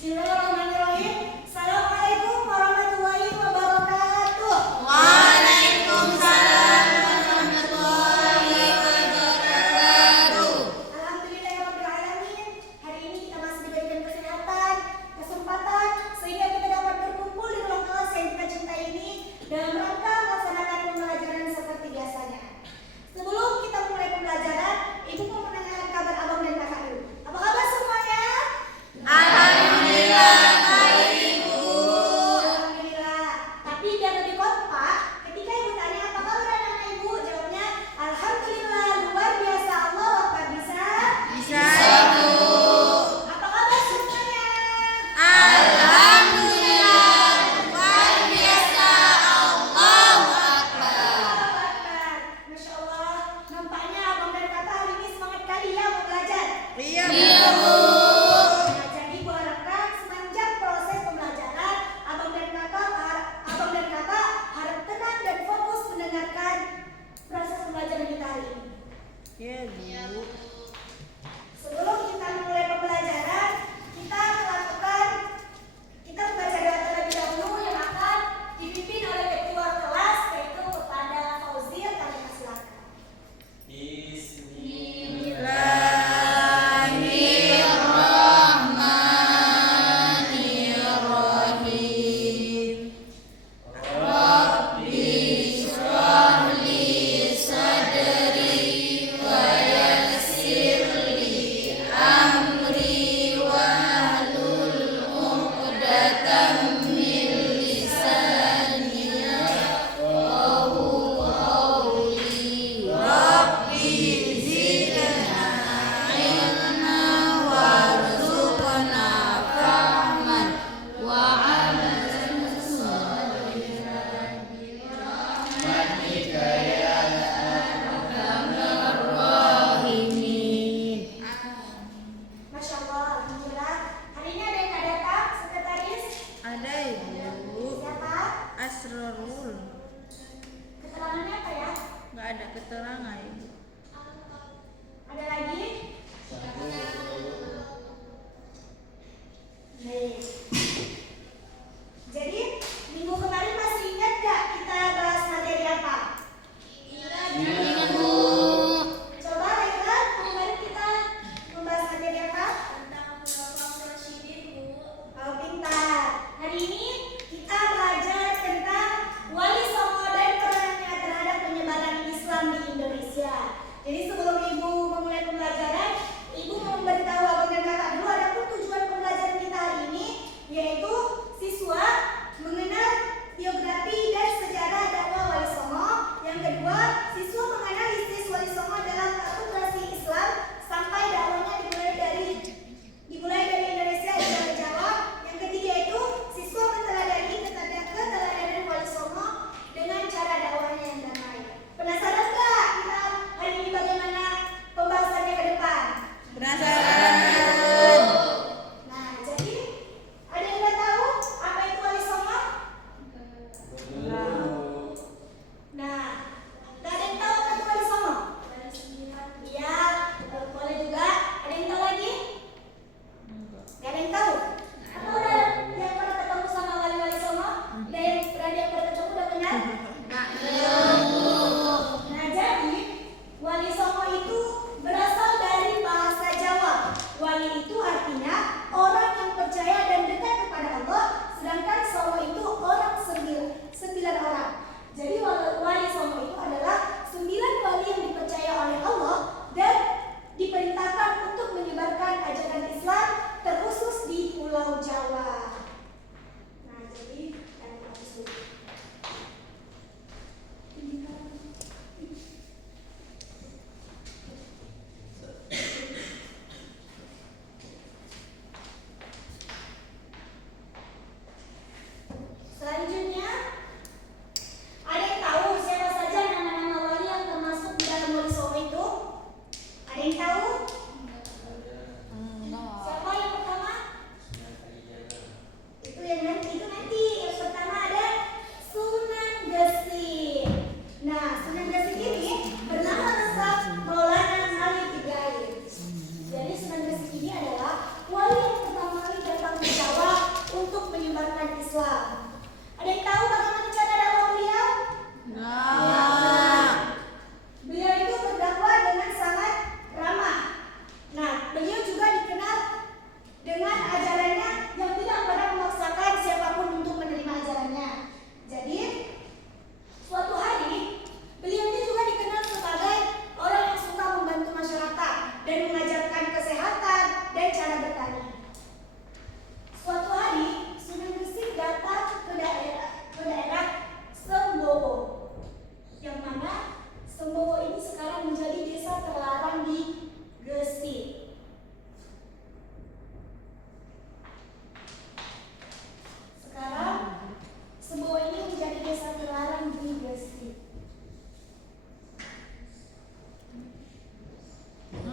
Bismillahirrahmanirrahim. Assalamualaikum warahmatullahi wabarakatuh. Waalaikumsalam warahmatullahi wabarakatuh. Alhamdulillahirabbil alamin. Hari ini kita masih diberikan kesehatan, kesempatan sehingga kita dapat berkumpul di ruang kelas yang kita cintai ini dalam rangka melaksanakan pembelajaran seperti biasanya. Sebelum kita mulai pembelajaran, Ibu mau menanyakan kabar abang dan kakak dulu. Apa kabar semuanya? Alhamdulillah baik Ibu. Alhamdulillah. Tapi biar lebih kompak, ketika Ibu tanya apa kabar anak-anak Ibu, jawabnya Alhamdulillah luar biasa. Allah Akbar. Bisa? Bisa Bu. Apa kabar semuanya? Alhamdulillah luar biasa. Allahu Akbar. Allahu Akbar. Masya Allah. Nampaknya abang dan kakak hari ini semangat kali ya mau belajar. Iya Bu. Nah, jadi Bu harapkan sepanjang proses pembelajaran abang dan kakak harap tenang dan fokus mendengarkan proses pembelajaran kita hari ini. Iya Bu. Sebelum kita mulai pembelajaran, kita membaca doa terlebih dahulu yang akan dipimpin oleh ketua kelas, yaitu kepada Fauzil. Kami persilakan. Bismillahirrahmanirrahim. Rabbi shrah li sadri wa yassir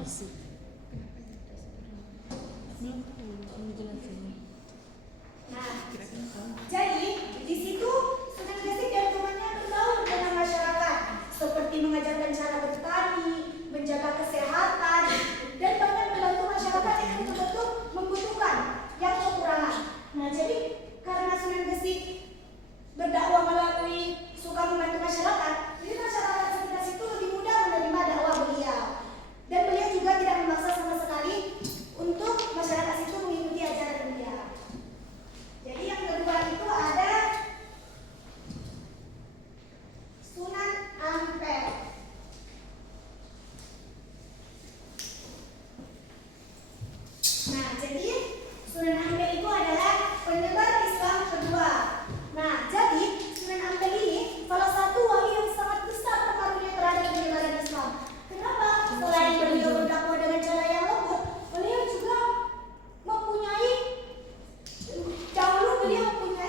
Nah, jadi di situ Sunan Gresik dan temannya bergaul dengan masyarakat, seperti mengajarkan cara bertani, menjaga kesehatan, dan bahkan membantu masyarakat yang betul-betul membutuhkan, yang kekurangan. Nah, jadi karena Sunan Gresik berdakwah melalui suka membantu masyarakat, jadi masyarakat sekitar situ lebih mudah menerima dakwah beliau. Dan beliau juga tidak memaksa sama sekali untuk masyarakat situ mengikuti ajaran beliau. Jadi yang kedua itu ada Sunan Ampel. Nah, jadi Sunan Ampel itu adalah penyebar Islam kedua. Nah, jadi Sunan Ampel ini salah satu wali yang sangat besar pengaruhnya terhadap penyebaran Islam. Kenapa? Selain beliau berdakwah dengan cara yang lembut, beliau juga mempunyai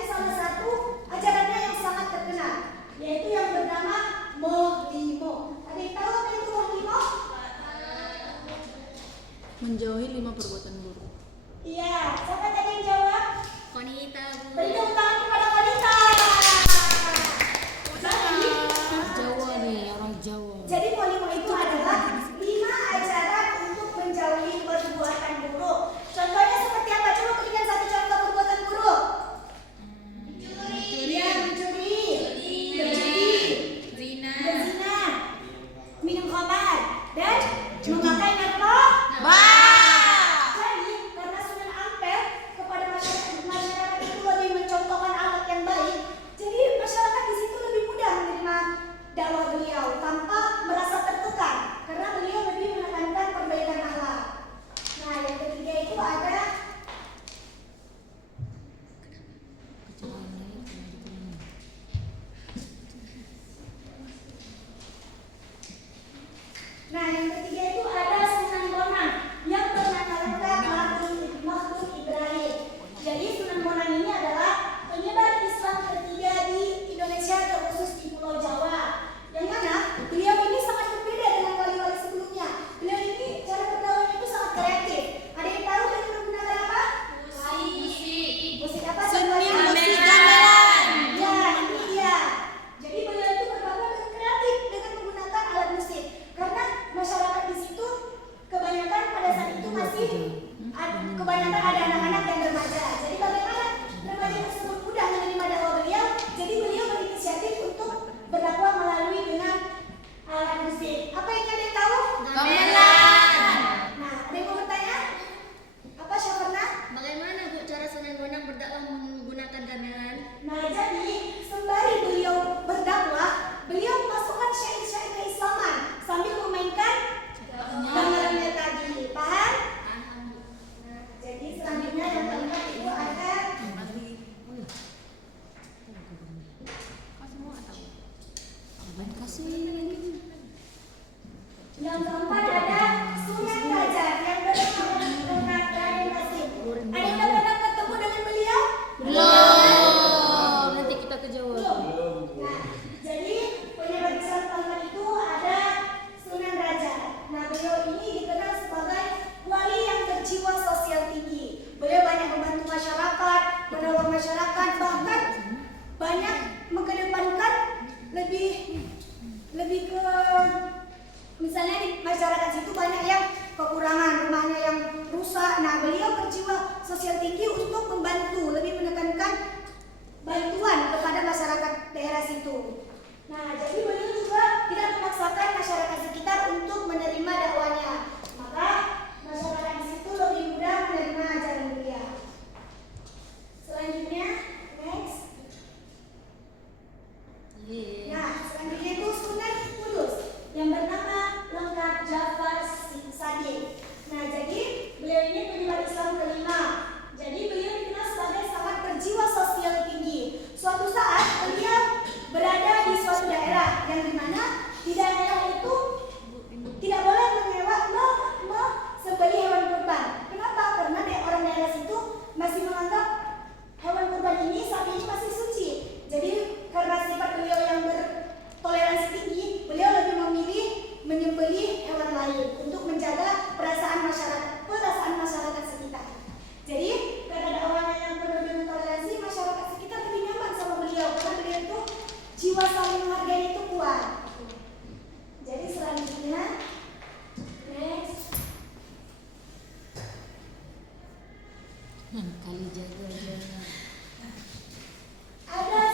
salah satu ajarannya yang sangat terkenal, yaitu yang bernama Mohdimo. Ada yang tahu apa itu Mohdimo? Menjauhi 5 perbuatan buruk. Iya, siapa tadi yang jawab? Wanita. Beri tepuk tangan kepada wanita. Jawa nih, orang Jawa. Jadi Mohdimo itu adalah 5 ajaran untuk menjauhi perbuatan buruk. Contohnya seperti apa? Coba berikan satu contoh perbuatan buruk. Mencuri, Zina. berzina, minum khamar, dan memakai narkoba. Jadi karena Sunan Ampel kepada masyarakat itu lebih mencontohkan akhlak yang baik, jadi masyarakat di situ lebih mudah menerima dakwah beliau tanpa merasa tertekan, karena beliau lebih menekankan perbaikan akhlak. Nah, yang ketiga itu ada Sunan Bonang yang bernama lengkap Makhdum Ibrahim. Jadi Sunan Bonang ini adalah penyebar Islam ketiga di Indonesia, terkhusus di Pulau Jawa. Yang mana beliau ini sangat berbeda dengan wali-wali sebelumnya. Beliau ini cara berdakwahnya itu sangat kreatif. Ada yang tahu dengan menggunakan apa? Musik apa? Seni contohnya? musik gamelan. Ya, ini dia. Jadi beliau itu berdakwah dengan kreatif dengan menggunakan alat musik. Karena masyarakat di situ kebanyakan pada saat itu masih kebanyakan ada anak-anak dan remaja. Jadi bagaimana remaja tersebut mudah menerima dakwah beliau? Jadi beliau berinisiatif untuk berdakwah melalui dengan alat musik. Apa yang kalian tahu? Gamelan. Nah, ada yang mau bertanya? Apa Syafarna? Bagaimana Bu cara Sunan Bonang berdakwah menggunakan gamelan? Nah, jadi sembari beliau berdakwah, beliau memasukkan syair-syair keislaman sambil memainkan gamelannya tadi. Paham? Nah, jadi selanjutnya yang keempat itu ada yang keempat ada Sunan Kajar yang bernama Raden Kasim. Ada yang pernah ketemu dengan beliau? Belum. Nanti kita ke Jawa. Nah, jadi penyebar Islam keempat itu ada Sunan Raja. Nah, beliau ini dikenal sebagai wali yang berjiwa sosial tinggi. Beliau banyak membantu masyarakat, menolong masyarakat, bahkan banyak mengedepankan lebih ke misalnya di masyarakat situ banyak yang kekurangan, rumahnya yang rusak. Nah, beliau berjiwa sosial tinggi untuk membantu, lebih menekankan bantuan kepada masyarakat daerah situ. Nah, jadi beliau juga tidak memaksakan masyarakat sekitar untuk menerima dakwanya. Maka masyarakat di situ lebih mudah menerima ajaran beliau. Selanjutnya, next. Nah, selanjutnya itu Sunan Kudus yang bernama lengkap Jafar Sadiq. Nah, jadi beliau ini penyebar Islam kelima. Jadi beliau dikenal sebagai sangat berjiwa sosial tinggi. Suatu saat beliau berada di suatu daerah yang Ada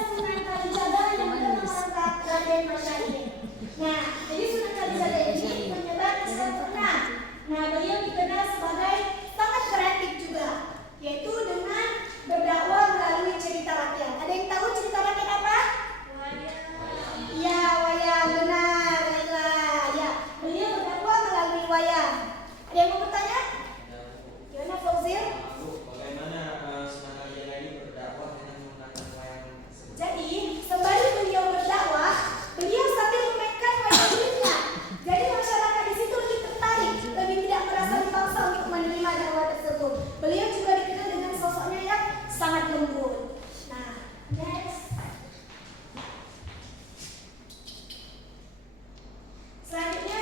Sunan Kalijaga yang mengangkat Raden Masyahid. Nah, jadi Sunan Kalijaga ini penyebar Islam pernah. Nah, beliau dikenal sebagai sangat kreatif juga, yaitu dengan berdakwah melalui cerita rakyat. Ada yang tahu cerita rakyat apa? Ya, wayang, benar, baiklah. Ya, beliau berdakwah melalui wayang. Ada yang mau bertanya? Gimana, Fauzil? Bagaimana Sunan Kalijaga ini berdakwah dengan menggunakan wayang tersebut? Jadi, sembari beliau berdakwah, beliau sambil memainkan wayang kulitnya. Jadi masyarakat di situ lebih tertarik, lebih tidak merasa dipaksa untuk menerima dakwah tersebut. Beliau juga dikenal dengan sosoknya yang sangat lembut. Nah, next. Selanjutnya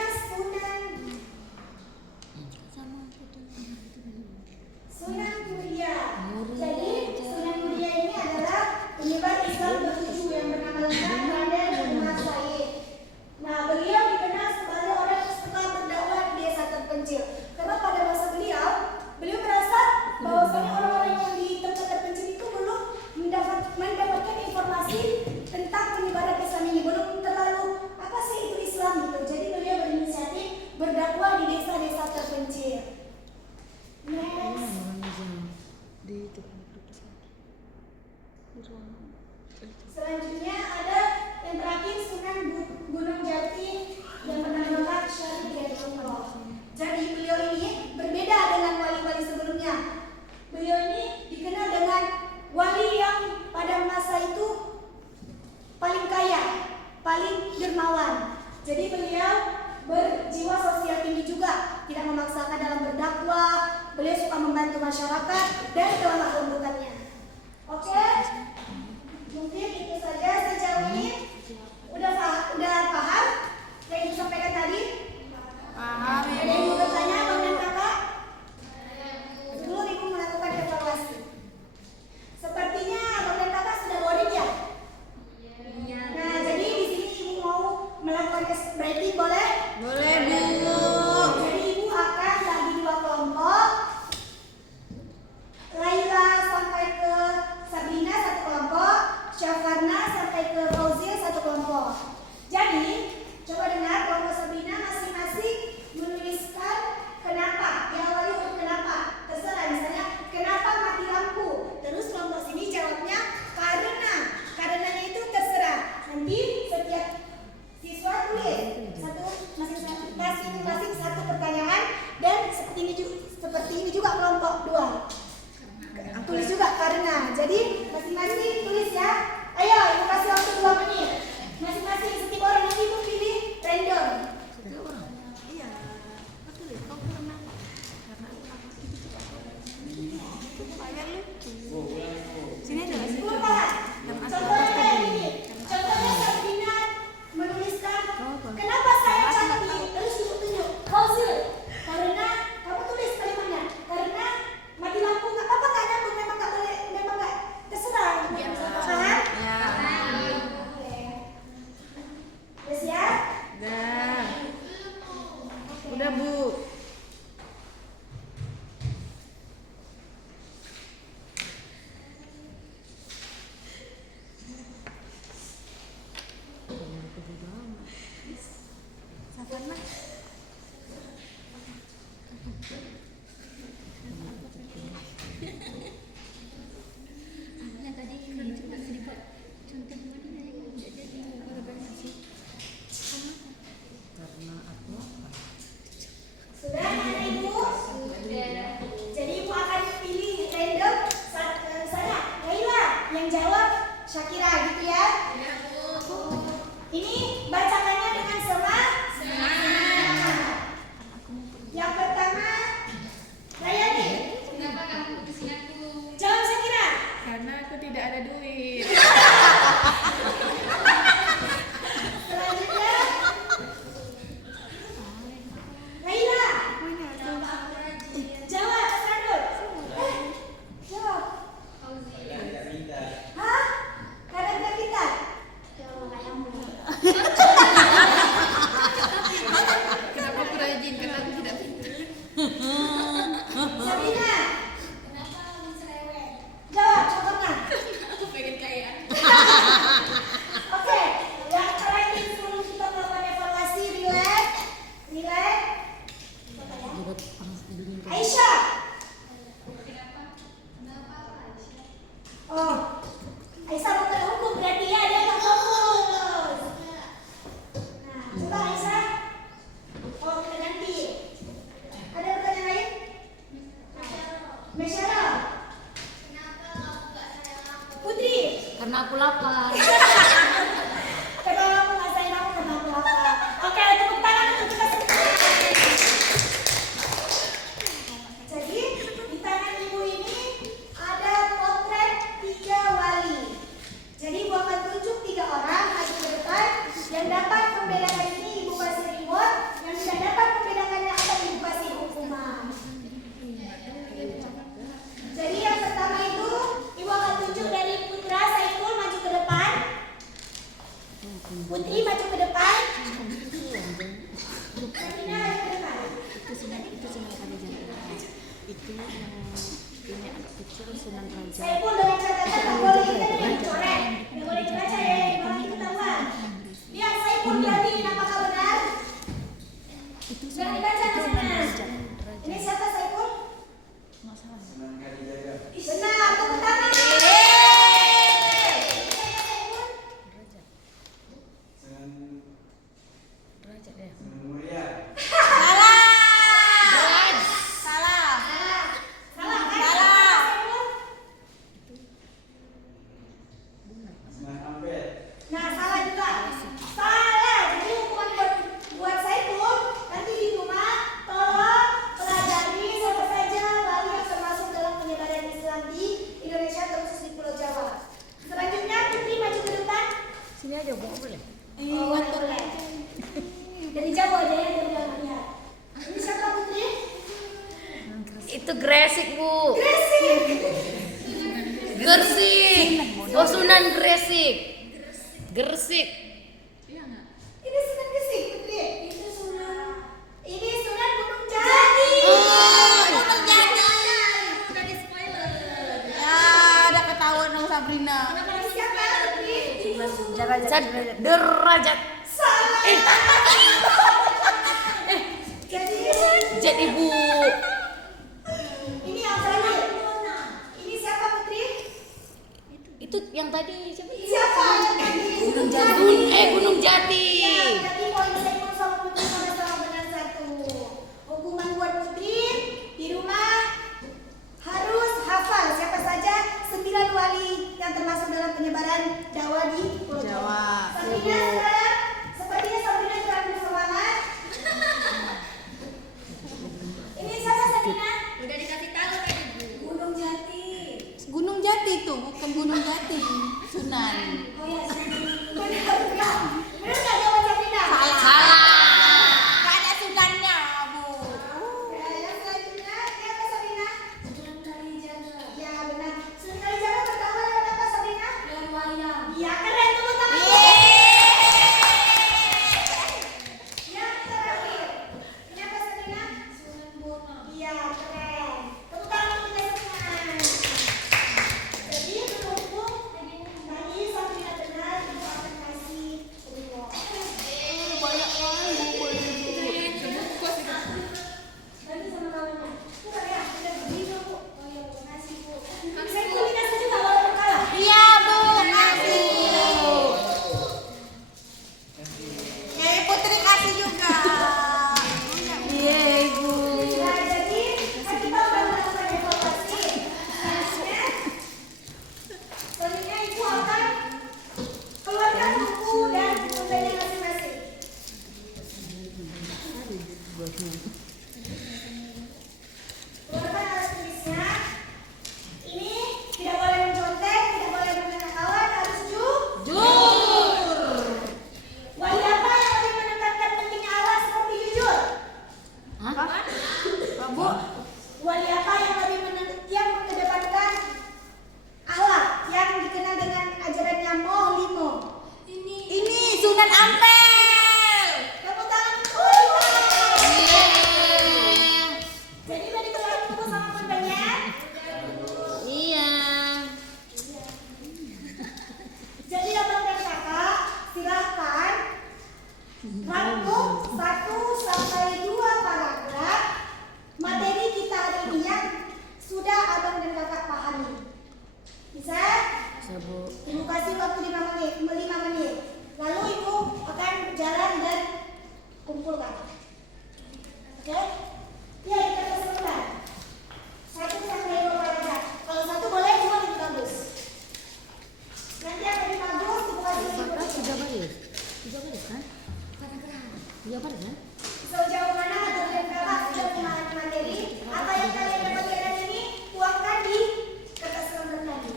Sunan Muria. Jadi Sunan Muria ini adalah penyebar Islam ke-7 yang bernama lengkap Raden Masyahid. Nah, beliau dikenal sebagai orang yang suka berdakwah di desa terpencil. Karena pada masa beliau merasa bahwasanya orang-orang yang di tempat terpencil itu belum mendapatkan informasi tentang penyebaran Islam ini, belum terlalu apa sih itu Islam gitu. Jadi beliau berinisiatif berdakwah di desa-desa terpencil. Next. Selanjutnya ada yang terakhir Sunan Gunung Jati yang bernama lengkap Syarif Hidayatullah. Jadi beliau ini berbeda dengan wali-wali sebelumnya. Beliau ini dikenal dengan wali yang pada masa itu paling kaya, paling dermawan. Jadi beliau berjiwa sosial tinggi juga, tidak memaksakan dalam berdakwah. Beliau suka membantu masyarakat dan kelemah lembutannya. Oke, mungkin itu saja sejauh ini. Udah paham yang disampaikan tadi? Paham. Ada yang mau bertanya, Bang dan Kakak? Dulu Ibu melakukan evaluasi. Sepertinya Bang dan Kakak sudah boring ya? Nah, jadi di sini Ibu mau melakukan tes writing, boleh? Boleh, Bu. Jadi Ibu akan bagi 2 kelompok. Laila sampai ke Sabrina 1 kelompok, Syafarna sampai ke Fauzil 1 kelompok. Jadi, coba dengar, kelompok Sabrina masing-masing menuliskan kenapa, diawali huruf kenapa. Terserah, misalnya kenapa mati lampu. Terus kelompok sini jawabnya karena. Karenanya itu terserah. Nanti setiap siswa tulis masing-masing 1 pertanyaan, dan seperti ini juga kelompok 2. Tulis juga karena. Jadi masing-masing tulis ya. Ayo, Ibu kasih waktu 2 menit. Masing-masing setiap orang, nanti Ibu pilih random. Iya. Betul ya, kau pernah. Karena apa gitu. Bayar lu. Sini ada nggak sih? Contohnya kayak gini. Contohnya Sabrina menuliskan kenapa saya cantik. Terus Ibu tunjuk Fauzil. Karena kamu tulis kalimatnya. Karena mati lampu nggak apa-apa, nggak nyambung, memang nggak boleh, memang nggak terserah. Paham? Ya. Oke. Udah siap? Udah. Udah, Bu. Safarna. Nah, tadi ini juga dibuat contoh mana yang jadi organisasi. Karena aku apa? Sudah anak Ibu? Jadi Ibu akan pilih random. Misalnya Laila yang jawab Syakira gitu ya. Ini bacakannya dengan semangat. Yang pertama Rayani. Kenapa kamu putusin aku? Jawab Syakira. Karena aku tidak ada duit. Selanjutnya Laila. Jawab Sandul. Jawab. Tidak pintar. Hah? Karena tidak pintar. Kenapa aku rajin? Karena aku tidak pintar. Sabrina. Kenapa Miss Raya Aisyah. Oh, Aisyah bukan hukum berarti ya, dia nggak fokus. Nah, coba Aisyah. Oh, kita ganti. Ada pertanyaan lain? Mesyara. Putri. Karena aku lapar. Kalau aku nggak sayang aku karena aku lapar. Oke, tepuk tangan untuk kita semua. Jadi di tangan ibu ini ada potret 3 wali. Jadi ibu akan tunjuk 3 orang maju ke depan. Yang dapat membedakan ini ibu kasih reward. Yang tidak dapat membedakannya akan ibu kasih hukuman. Jadi yang pertama itu ibu akan tunjuk dari Putra Saiful maju ke depan. Putri maju ke depan. Sabrina maju ke depan. Itu Sunan Kalijaga. Itu yang ini anak kecil Sunan Kalijaga. Saiful dengan catatan tak boleh kita dengan dicoret. Tidak boleh dibaca ya, ini ketahuan. Lihat Saiful perhatiin apakah benar. Itu Jangan dibaca ke sana. Raja. Ini siapa Saiful? Nggak salah. Sunan Kalijaga. Benar, tepuk tangan. Raja deh. Sunan Muria. Salah. Salah kan? Saiful? Sunan Ampel. Nah, salah juga. Salah. Jadi hukuman buat Saiful nanti di rumah tolong pelajari siapa saja wali yang termasuk dalam penyebaran Islam di Indonesia terkhusus di Pulau Jawa. Selanjutnya Putri maju ke depan. Sini aja Bu, boleh. Oh, boleh. Dari jauh aja ya, dari jauh lihat. Ini siapa Putri? Itu Gresik, Bu. Gresik. Gresik. Oh, Sunan Gresik. Gresik. Ini Sunan Gresik Putri. Itu Sunan. Ini Sunan Gunung Jati. Gunung Jati. Udah di spoiler. Ya, udah ketahuan dong Sabrina. Ini siapa Putri? Itu Sunan. Derajat. Salah. Jadi Bu. Ini yang terakhir. Ini siapa Putri? Itu yang tadi siapa? Siapa yang tadi? Gunung Jati. Ya, jadi poin Saiful sama Putri sama-sama benar 1. Hukuman buat Putri di rumah harus hafal siapa saja 9 wali yang termasuk dalam penyebaran dakwah di Pulau Jawa. Sabrina sekarang, sepertinya Sabrina kurang bersemangat. Ini siapa Sabrina? Udah dikasih tahu tadi Bu. Gunung Jati. Gunung Jati tuh, bukan Gunung Jati. Sunan. Oh ya, benar enggak? Benar enggak jawab Sabrina? Salah. Gak ada Sunannya, Bu. Ya, yang selanjutnya siapa Sabrina? Sunan Kalijaga. Ya benar. Sunan Kalijaga pertama lewat apa Sabrina? Lewat wayang. Iya keren, tepuk tangan. Yang terakhir. Ini apa Sabrina? Sunan Bonang. Iya keren. Tepuk tangan untuk kita semua. Jadi berhubung tadi Sabrina benar, ibu akan kasih reward. Banyak banget Bu. Nanti sama kawannya. Bukan ya, udah begitu Bu. Oh iya, Bu, kasih Bu. Saya pun dikasih juga walaupun kalah. Iya, Bu. Kasih. Ya, Putri kasih juga. Iya, Ibu. Nah, jadi kan kita udah melakukan evaluasi. Selanjutnya Ibu akan keluarkan buku dan pulpennya masing-masing. Keluarkan alat tulisnya. Ini tidak boleh mencontek, tidak boleh mengenakawan, harus jujur. Wali apa yang lebih menekankan pentingnya alat seperti jujur? Bu. Wali apa yang lebih yang mengedepankan akhlak yang dikenal dengan ajarannya Mohlimo? Ini Sunan Ampel. Tepuk tangan untuk Mohlimo. Iya. Jadi tadi keluar buku sama pulpennya. Iya. Jadi abang dan kakak silahkan rangkum 1 sampai 2 paragraf materi bisa Bu. Ibu kasih waktu 5 menit, 5 menit. Lalu ibu akan jalan dan kumpulkan. Oke? Ya, kita keseluruhan. 1 sampai 5 paragraf. Kalau 1 boleh, 2 lebih bagus. Nanti akan dibagus, ibu kasih Apakah ibu. 3 baris? 3 baris kan? 3 baris kan? Sejauh mana atau jam berapa sejauh memahami materi? Apa yang kalian dapat hari ini, tuangkan di kertas lembar tadi.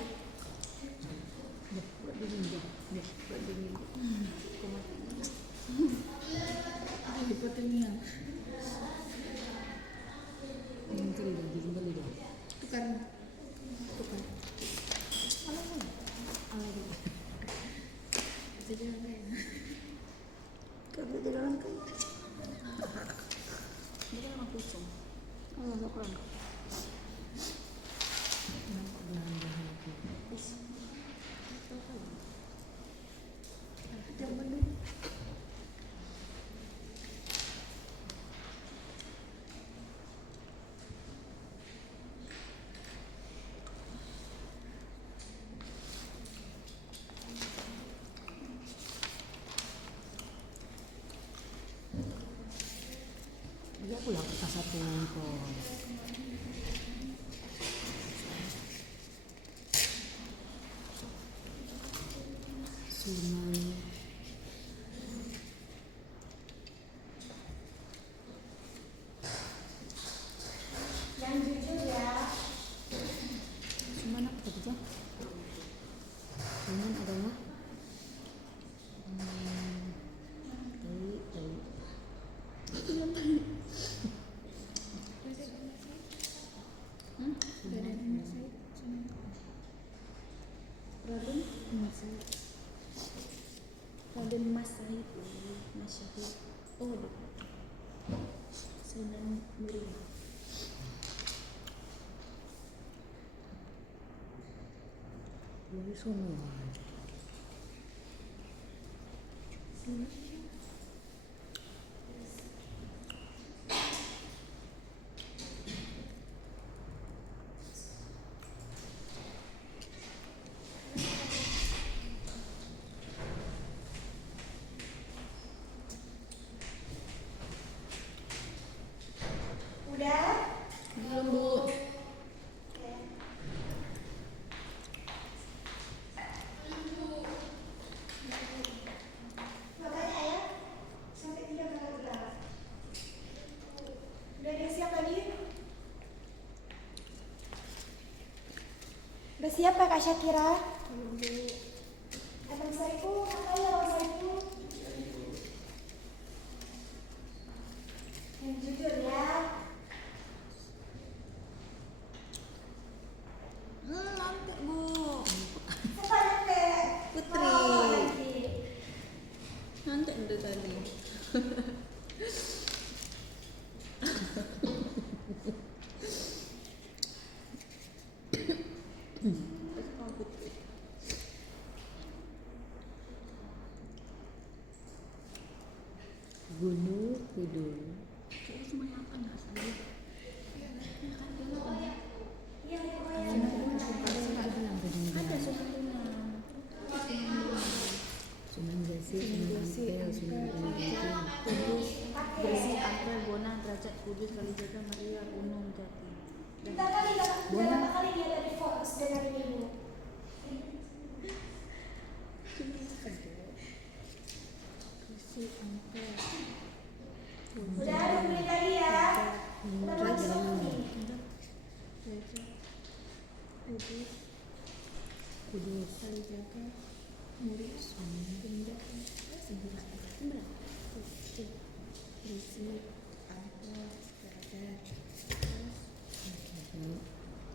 Buat dulu. Buat dulu. Dipotongnya. Kembali dah. Tukar. Jadi apa ya? Kabel di dalam kan? Di dalam kosong. Oh, sopan. Nampak bahan-bahan itu. Jangan dulu. Dia pula kertas satu kok. Suman. Yang jujur ya. Suman apa tadi Jah? Suman adalah tai. Raden Mas Syahid. Mas Syahid. Oh, Sunan Muria. Jadi semua. Udah? Belum, Bu. Oke. Makanya ya, sampai 3 paragraf. Udah ada yang siap lagi? Udah siap Kak Syakira? Abang Saiful, apa ya Abang Saiful? Yang jujur ya. Nanti, Bu. Siapa nanti? Putri. Mau lagi. Nanti udah tadi. Gunung Kidul. Semuanya apa nggak sih? Iya, Ada Sunan. Sunan Gesi, Sunan Ampel, Sunan Gunung. Kudus, Gesi, Ampel, Bona, Derajat, Kudus, Kalijaga, Maria, Gunung, Jati. Bentar kali, berapa kali dia tadi fokus dengan ibu? Gesi, Ampel, Udah 2 menit lagi ya. Udah bagus nih. Derajat, Kudus, Kudus. Kalijaga, Maria, Bunda, Sembilan, Gesi, Ampel, Derajat,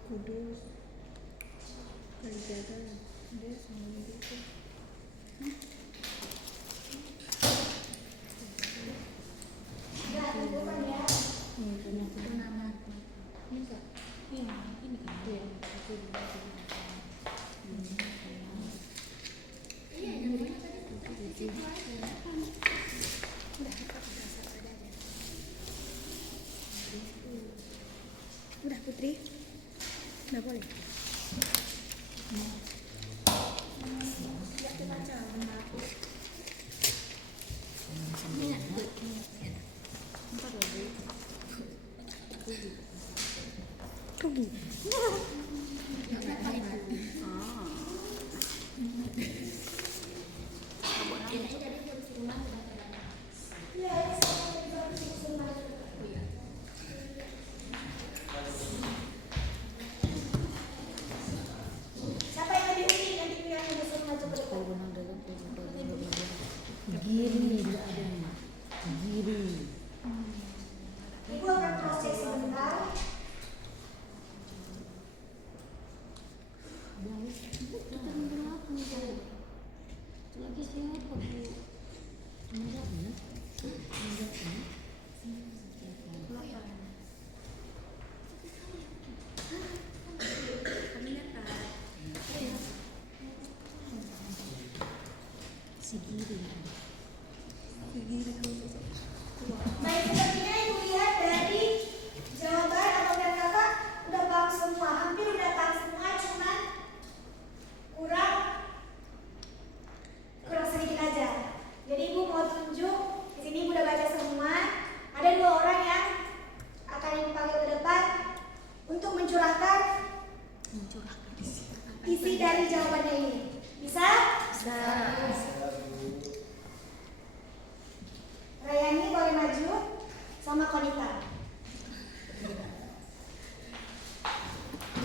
Kudus, Kalijaga, Maria, Sembilan, Udah, tunjukkan ya. itu nama ini enggak? Iya, ini kan? Iya, itu Udah Putri. Udah boleh. rugi. Siapa yang lebih unik yang dipilih yang disuruh maju ke depan? Begini dia ada. Begini. Ibu akan proses sebentar. Lagi siapa bu? Baik, sepertinya ibu lihat dari jawaban abang dan kakak udah paham semua, hampir udah paham semua, cuman kurang sedikit aja. Jadi ibu mau tunjuk di sini ibu udah baca semua. Ada 2 orang yang akan ibu panggil ke depan untuk mencurahkan isi dari jawabannya ini. Bisa? Bisa. Rayani boleh maju sama Konita.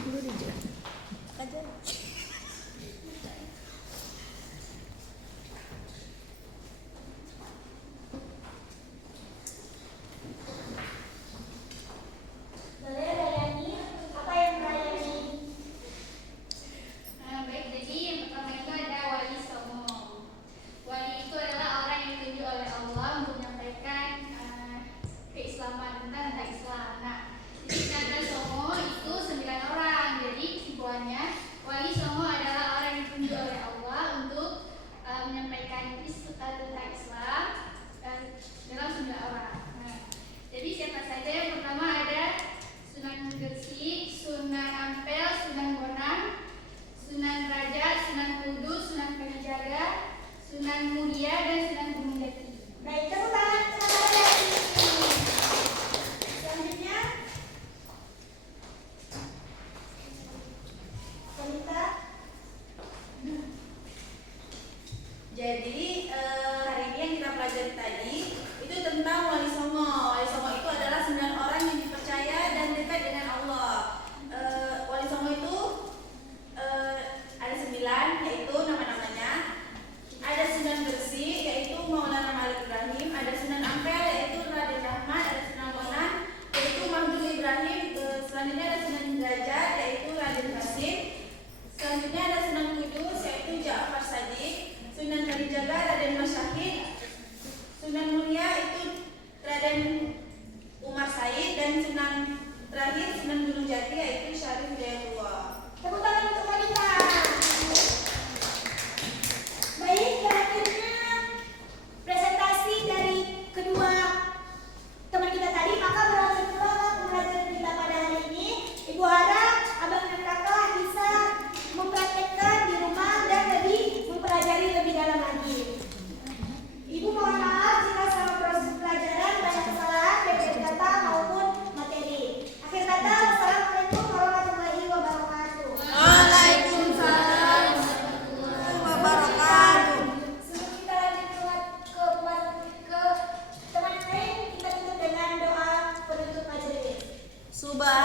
Dulu dia. Aja. Boleh Rayani? Apa yang Rayani? Baik, jadi yang pertama itu ada wali songo. Wali itu adalah orang yang ditunjuk oleh Allah untuk menyampaikan keislaman tentang Islam. Nah, di sini ada songo itu 9 orang. Jadi kesimpulannya wali songo adalah orang yang ditunjuk oleh Allah untuk menyampaikan tentang Islam dalam 9 orang. Nah, jadi siapa saja? Yang pertama ada Sunan Gresik, Sunan Ampel, Sunan Bonang, Sunan Raja, Sunan Kudus, Sunan Kalijaga, Sunan Muria, dan Sunan Gunung Jati. Baik, tepuk tangan kepada Rayani. Selanjutnya Konita. Jadi hari ini yang kita pelajari tadi itu tentang Wali Songo. Wali Songo itu adalah 9 orang yang dipercaya dan dekat dengan Allah. Wali Songo itu ada 9, yaitu nama-namanya. Ada Sunan Gresik, yaitu Maulana Malik Ibrahim. Ada Sunan Ampel, yaitu Raden Rahmat. Ada Sunan Bonang, yaitu Mahmud Ibrahim. Selanjutnya ada Sunan Derajat, yaitu Raden Qasim. Selanjutnya ada Sunan Kudus, yaitu Ja'far Sadiq. Sunan Kalijaga, Raden Masyahid. Sunan Muria itu Raden Umar Said. Dan Sunan terakhir Sunan Gunung Jati, yaitu Syarif Hidayatullah. Tepuk tangan untuk Konita. Baik, terakhirnya presentasi dari kedua teman kita tadi, maka berakhir pula pembelajaran kita pada hari ini. Ibu harap abang dan kakak bisa mempraktekkan di rumah dan lebih mempelajari lebih dalam lagi. Ibu mohon maaf jika selama proses pelajaran banyak kesalahan baik dari kata maupun materi. Akhir kata, wassalamualaikum warahmatullahi wabarakatuh. Waalaikumsalam warahmatullahi wabarakatuh. Sebelum kita lanjut ke teman lain, kita tutup dengan doa penutup majelis. Subhan